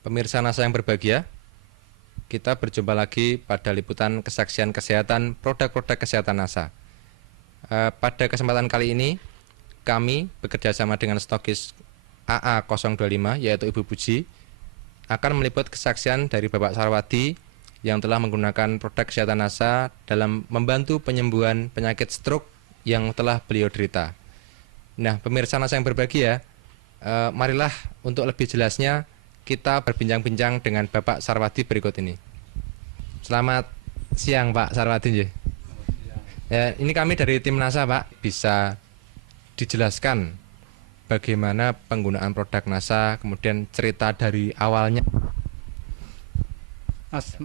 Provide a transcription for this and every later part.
Pemirsa NASA yang berbahagia, kita berjumpa lagi pada liputan kesaksian kesehatan produk-produk kesehatan NASA. Pada kesempatan kali ini, kami bekerja sama dengan stokis AA025, yaitu Ibu Puji, akan meliput kesaksian dari Bapak Sarwadi yang telah menggunakan produk kesehatan NASA dalam membantu penyembuhan penyakit stroke yang telah beliau derita. Nah, pemirsa NASA yang berbahagia, marilah untuk lebih jelasnya kita berbincang-bincang dengan Bapak Sarwadi berikut ini. Selamat siang Pak Sarwadi. Ya, ini kami dari tim NASA Pak, bisa dijelaskan bagaimana penggunaan produk NASA, kemudian cerita dari awalnya.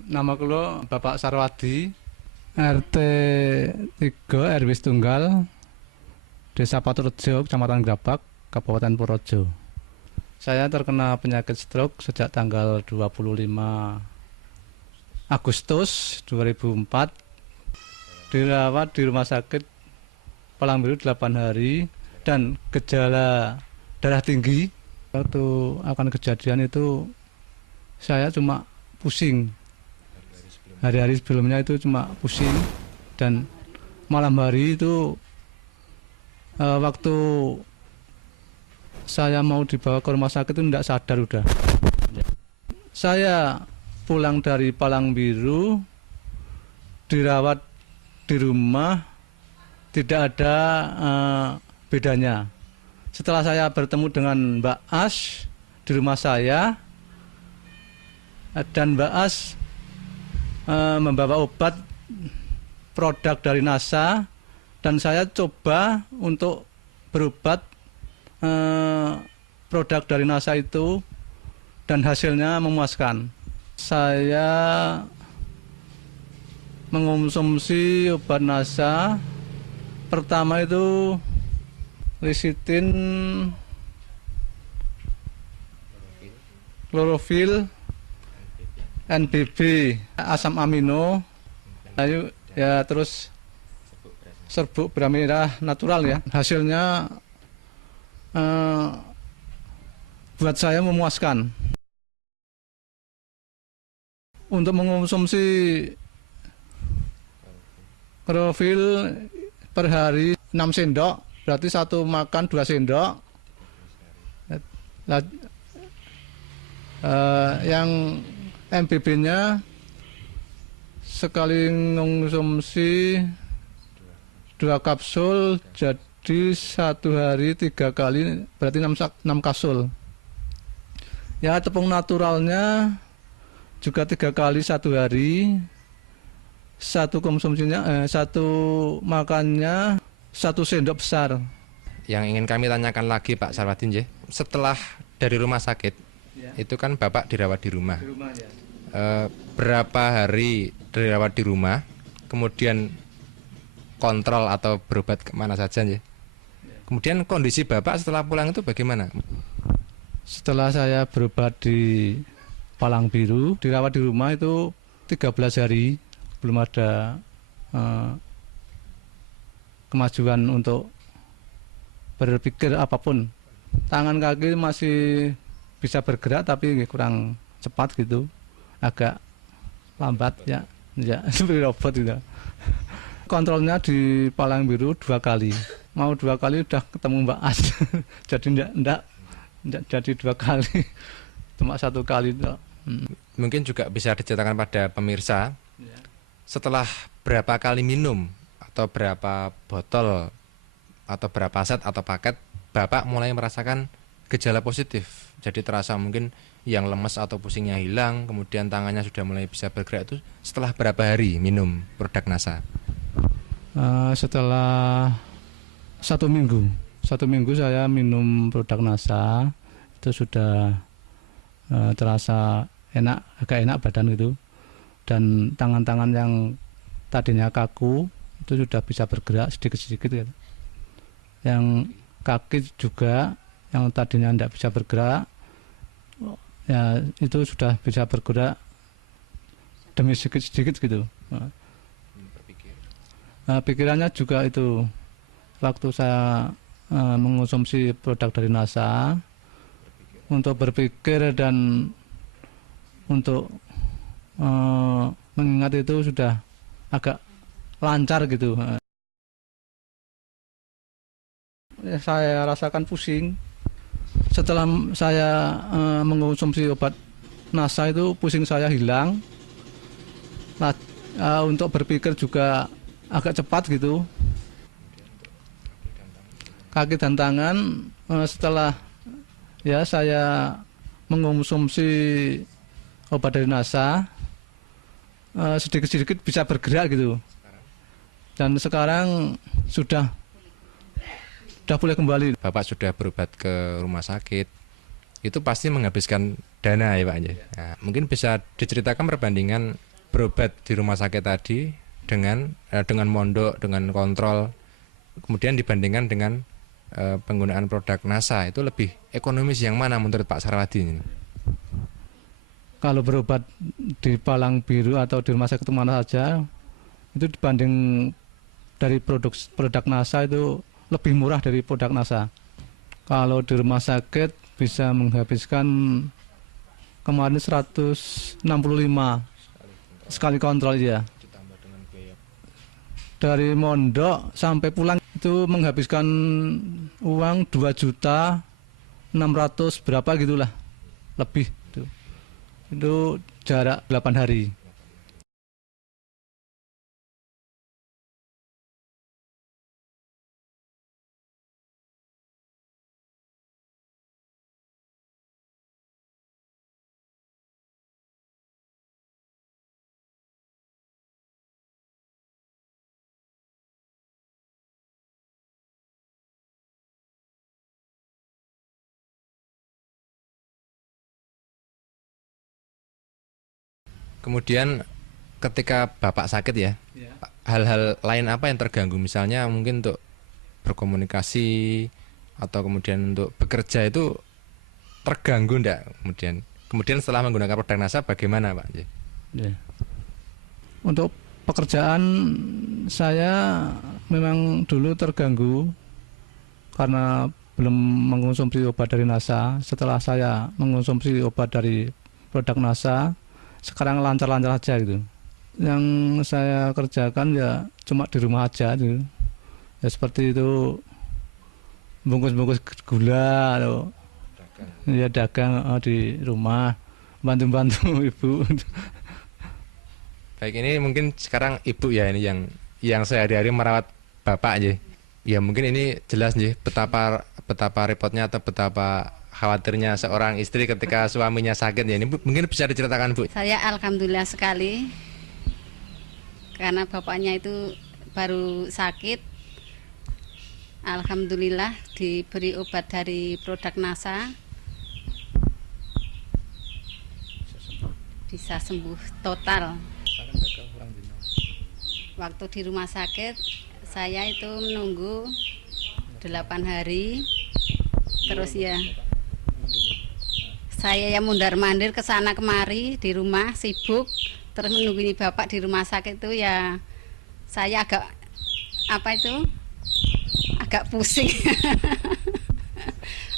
Nama kulo Bapak Sarwadi, RT 3 RW Tunggal, Desa Paturejo, Kecamatan Grabak, Kabupaten Purworejo. Saya terkena penyakit stroke sejak tanggal 25 Agustus 2004. Dirawat di rumah sakit Palangbiru 8 hari dan gejala darah tinggi. Waktu akan kejadian itu saya cuma pusing. Hari-hari sebelumnya itu cuma pusing, dan malam hari itu waktu saya mau dibawa ke rumah sakit itu tidak sadar udah. Saya pulang dari Palangbiru, dirawat di rumah, tidak ada bedanya. Setelah saya bertemu dengan Mbak As di rumah saya, dan Mbak As membawa obat produk dari NASA, dan saya coba untuk berobat produk dari NASA itu, dan hasilnya memuaskan. Saya mengonsumsi obat NASA pertama itu lecitin, klorofil, NBB, asam amino, ya terus serbuk beras merah natural ya. Hasilnya buat saya memuaskan. Untuk mengonsumsi klorofil per hari 6 sendok, berarti satu makan 2 sendok. Yang MBB-nya sekali mengonsumsi 2 kapsul, jadi 1 hari 3 kali, berarti 6 kapsul. Ya, tepung naturalnya juga 3 kali 1 hari. Satu konsumsinya, satu makannya 1 sendok besar. Yang ingin kami tanyakan lagi Pak Sarwadi, setelah dari rumah sakit, ya, itu kan Bapak dirawat di rumah. Di rumah ya. Berapa hari dirawat di rumah, kemudian kontrol atau berobat kemana saja ya? Kemudian kondisi Bapak setelah pulang itu bagaimana? Setelah saya berobat di Palangbiru, dirawat di rumah itu 13 hari, belum ada kemajuan untuk berpikir apapun. Tangan kaki masih bisa bergerak tapi kurang cepat gitu, agak lambat ya seperti robot gitu. Kontrolnya di Palangbiru 2 kali, mau 2 kali udah ketemu Mbak As. Jadi enggak jadi 2 kali, cuma 1 kali itu. Mungkin juga bisa diceritakan pada pemirsa, ya, setelah berapa kali minum atau berapa botol atau berapa set atau paket Bapak mulai merasakan gejala positif. Jadi terasa mungkin yang lemes atau pusingnya hilang, kemudian tangannya sudah mulai bisa bergerak, itu setelah berapa hari minum produk NASA? Setelah 1 minggu. 1 minggu saya minum produk NASA, itu sudah terasa enak, agak enak badan gitu, dan tangan-tangan yang tadinya kaku itu sudah bisa bergerak sedikit-sedikit gitu. Yang kaki juga yang tadinya tidak bisa bergerak, ya itu sudah bisa bergerak demi sedikit-sedikit gitu. Pikirannya juga itu, waktu saya mengonsumsi produk dari NASA, untuk berpikir dan untuk mengingat itu sudah agak lancar gitu. Saya rasakan pusing setelah saya mengonsumsi obat NASA itu, pusing saya hilang. Untuk berpikir juga agak cepat gitu. Kaki dan tangan setelah ya saya mengonsumsi obat dari NASA, sedikit-sedikit bisa bergerak gitu. Dan sekarang sudah boleh kembali. Bapak sudah berobat ke rumah sakit, itu pasti menghabiskan dana ya Pak. Nah, mungkin bisa diceritakan perbandingan berobat di rumah sakit tadi dengan mondok, dengan kontrol, kemudian dibandingkan dengan penggunaan produk NASA, itu lebih ekonomis yang mana menurut Pak Sarwadi ini? Kalau berobat di Palang Biru atau di rumah sakit mana saja, itu dibanding dari produk NASA itu lebih murah dari produk NASA. Kalau di rumah sakit bisa menghabiskan kemarin 165 sekali kontrol ya. Dari mondok sampai pulang itu menghabiskan uang 2.600.000 berapa gitulah, lebih itu jarak 8 hari. Kemudian ketika Bapak sakit ya, hal-hal lain apa yang terganggu? Misalnya mungkin untuk berkomunikasi atau kemudian untuk bekerja itu terganggu enggak? Kemudian setelah menggunakan produk NASA bagaimana Pak? Ya. Untuk pekerjaan saya memang dulu terganggu karena belum mengonsumsi obat dari NASA. Setelah saya mengonsumsi obat dari produk NASA, sekarang lancar-lancar aja gitu. Yang saya kerjakan ya cuma di rumah aja gitu. Ya seperti itu, bungkus-bungkus gula atau ya dagang di rumah, bantu-bantu ibu. Baik, ini mungkin sekarang Ibu ya ini yang sehari-hari merawat Bapak aja. Ya mungkin ini jelas nih betapa repotnya atau betapa khawatirnya seorang istri ketika suaminya sakit ya. Ini mungkin bisa diceritakan Bu. Saya alhamdulillah sekali karena bapaknya itu baru sakit. Alhamdulillah diberi obat dari produk NASA, bisa sembuh total. Waktu di rumah sakit saya itu menunggu 8 hari, terus ya saya ya mundar-mandir ke sana kemari di rumah, sibuk, terus menunggu bapak di rumah sakit itu ya saya agak agak pusing.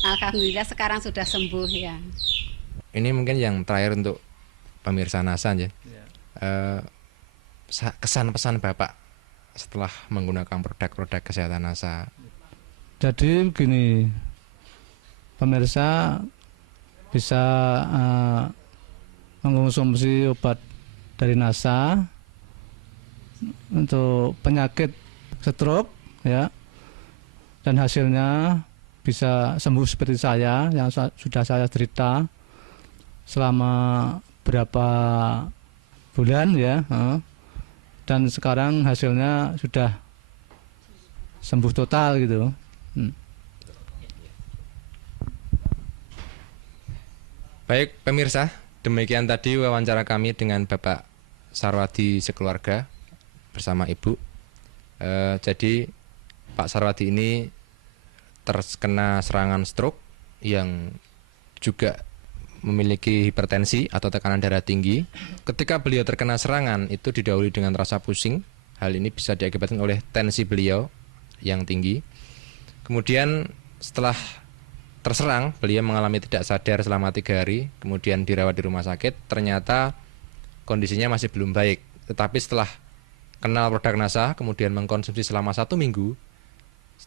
Alhamdulillah sekarang sudah sembuh ya. Ini mungkin yang terakhir untuk pemirsa NASA ya. Kesan pesan Bapak setelah menggunakan produk-produk kesehatan NASA. Jadi begini, pemirsa bisa mengonsumsi obat dari NASA untuk penyakit stroke ya, dan hasilnya bisa sembuh seperti saya yang sudah saya derita selama berapa bulan ya, dan sekarang hasilnya sudah sembuh total gitu. Baik pemirsa, demikian tadi wawancara kami dengan Bapak Sarwadi sekeluarga bersama Ibu. Jadi Pak Sarwadi ini terkena serangan stroke yang juga memiliki hipertensi atau tekanan darah tinggi. Ketika beliau terkena serangan itu didahului dengan rasa pusing. Hal ini bisa diakibatkan oleh tensi beliau yang tinggi. Kemudian setelah terserang, beliau mengalami tidak sadar selama 3 hari, kemudian dirawat di rumah sakit. Ternyata kondisinya masih belum baik. Tetapi setelah kenal produk NASA, kemudian mengkonsumsi selama 1 minggu,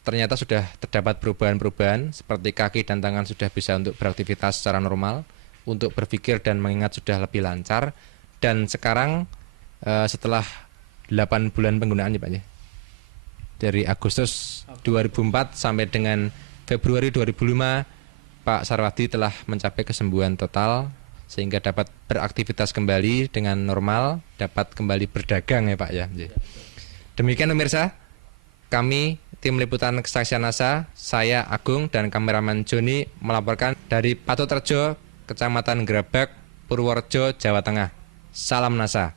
ternyata sudah terdapat perubahan-perubahan, seperti kaki dan tangan sudah bisa untuk beraktivitas secara normal, untuk berpikir dan mengingat sudah lebih lancar. Dan sekarang setelah 8 bulan penggunaan ya Pak ya, dari Agustus 2004 sampai dengan Februari 2005, Pak Sarwadi telah mencapai kesembuhan total sehingga dapat beraktivitas kembali dengan normal, dapat kembali berdagang ya Pak ya. Demikian pemirsa, kami tim liputan kesaksian NASA, saya Agung dan kameramen Joni melaporkan dari Patoterjo, Kecamatan Grabak, Purworejo, Jawa Tengah. Salam NASA.